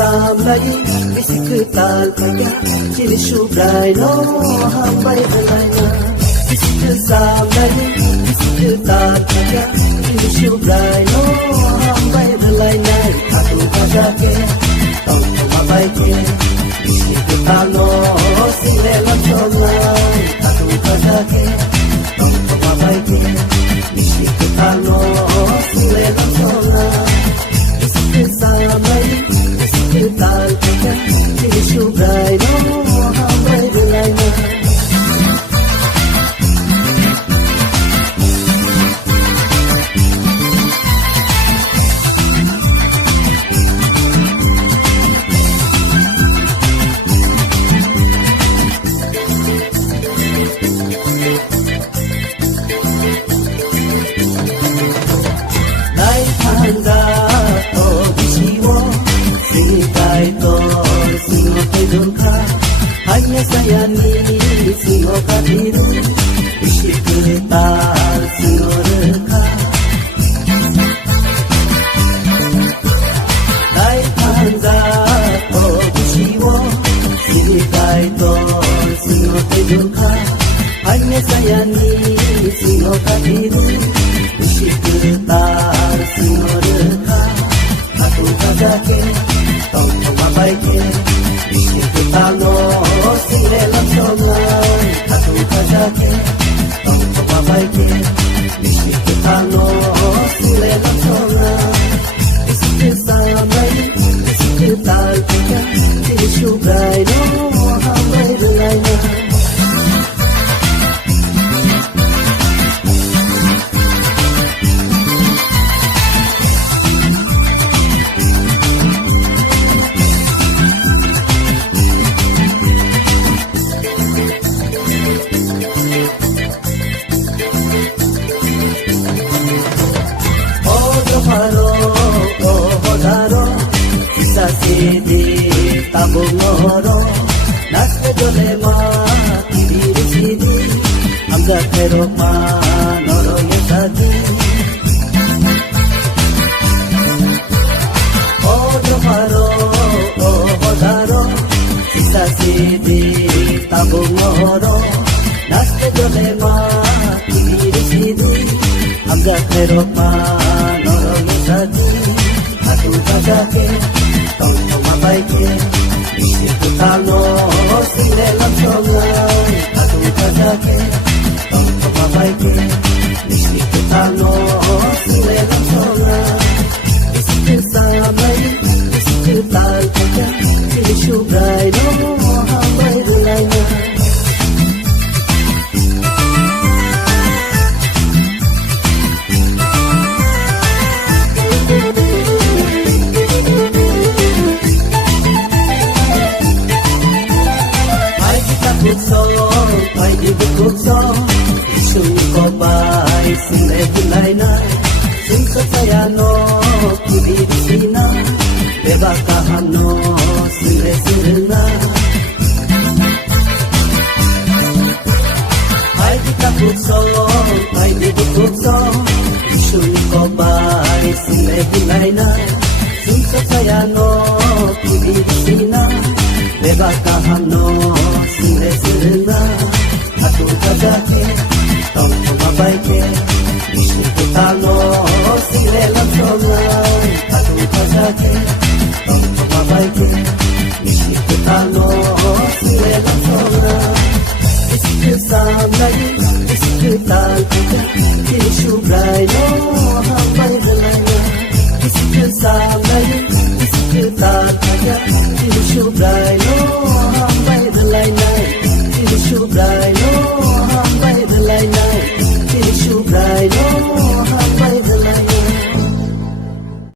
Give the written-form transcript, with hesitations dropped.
Samlayu bisikletal paya cili subrai no hambai belanya bisiklet samlayu bisikletal paya cili subrai no hambai belanya aku kagake tong mabai ke bisikletal no sile lachona aku kagake tong mabai ke bisikletal no sile lachona bisiklet samlayu tal paya cili subrai no hambai belanya dai thanda to bisiwo singo pedungka hanya saya ni singo kadiru bisikletal singo reka dai tanda to bisiwo singai to singo pedungka hanya saya ni singo kadiru bisikletal singo reka aku kagake tong mabai ke bisikletal no sile lachona aku kagake tong mabai ke bisikletal no sile lachona bisiklet samai bisikletal paya cili subrai no hambai belanya sidi tabungoro nasbe dolema kiri sidi amga pero manoro yadi ojo paro odaro sidi tabungoro nasbe dolema kiri sidi amga pero manoro yadi aku kagake tong mabai ke bisikletal no sile lachona aku kagake tong mabai ke bisikletal no sile lachona bisiklet samai bisikletal paya cili subrai no hambai belanya pai di bukso sun ko bai sile bulaina sun saya no kiri sina beba kahano sile sirna pai di bukso pai di bukso sun ko bai sile bulaina sun saya no kiri sina beba kahano sile sirna aku kagake tong mabai ke bisikletal no sile lachona aku kagake tong mabai ke bisikletal no sile lachona bisiklet samai bisikletal paya cili subrai no hambai belanya bisiklet samai bisikletal paya cili subrai no hambai belanya cili subrai no hambai belanya cili subrai no